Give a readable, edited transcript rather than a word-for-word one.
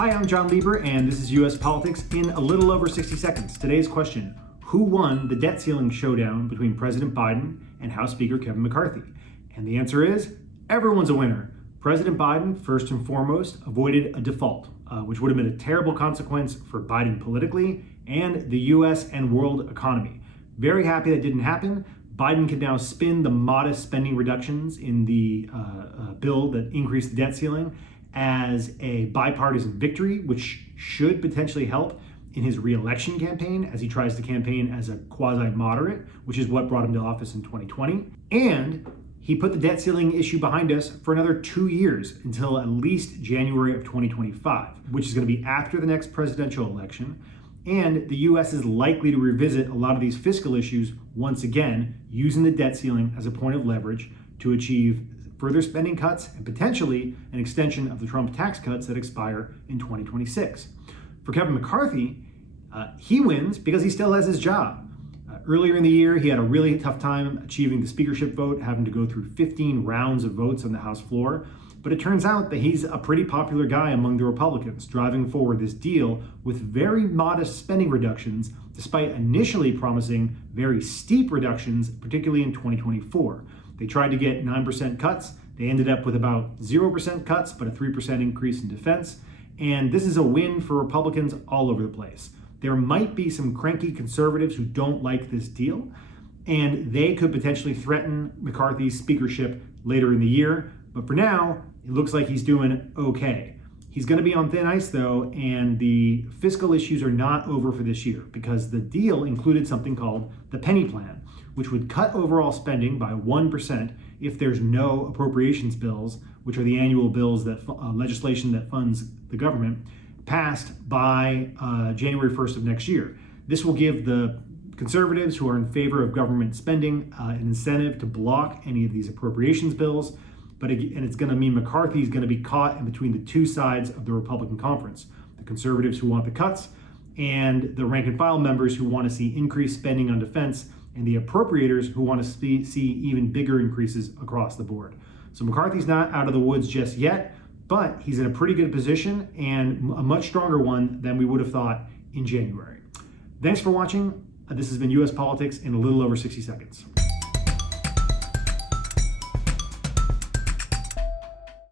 Hi, I'm Jon Lieber, and this is U.S. Politics in a little over 60 seconds. Today's question: who won the debt ceiling showdown between President Biden and House Speaker Kevin McCarthy? And the answer is everyone's a winner. President Biden, first and foremost, avoided a default, which would have been a terrible consequence for Biden politically and the U.S. and world economy. Very happy that didn't happen. Biden can now spin the modest spending reductions in the bill that increased the debt ceiling as a bipartisan victory, which should potentially help in his reelection campaign as he tries to campaign as a quasi-moderate, which is what brought him to office in 2020. And he put the debt ceiling issue behind us for another 2 years until at least January of 2025, which is going to be after the next presidential election. And the US is likely to revisit a lot of these fiscal issues once again, using the debt ceiling as a point of leverage to achieve further spending cuts and potentially an extension of the Trump tax cuts that expire in 2026. For Kevin McCarthy, he wins because he still has his job. Earlier in the year, he had a really tough time achieving the speakership vote, having to go through 15 rounds of votes on the House floor. But it turns out that he's a pretty popular guy among the Republicans, driving forward this deal with very modest spending reductions, despite initially promising very steep reductions, particularly in 2024. They tried to get 9% cuts. They ended up with about 0% cuts, but a 3% increase in defense. And this is a win for Republicans all over the place. There might be some cranky conservatives who don't like this deal, and they could potentially threaten McCarthy's speakership later in the year. But for now, it looks like he's doing okay. He's going to be on thin ice, though, and the fiscal issues are not over for this year because the deal included something called the penny plan, which would cut overall spending by 1% if there's no appropriations bills, which are the annual bills that legislation that funds the government, passed by January 1st of next year. This will give the conservatives who are in favor of government spending an incentive to block any of these appropriations bills. And it's going to mean McCarthy's going to be caught in between the two sides of the Republican conference, the conservatives who want the cuts and the rank and file members who want to see increased spending on defense and the appropriators who want to see even bigger increases across the board. So McCarthy's not out of the woods just yet, but he's in a pretty good position and a much stronger one than we would have thought in January. Thanks for watching. This has been U.S. Politics in a little over 60 seconds.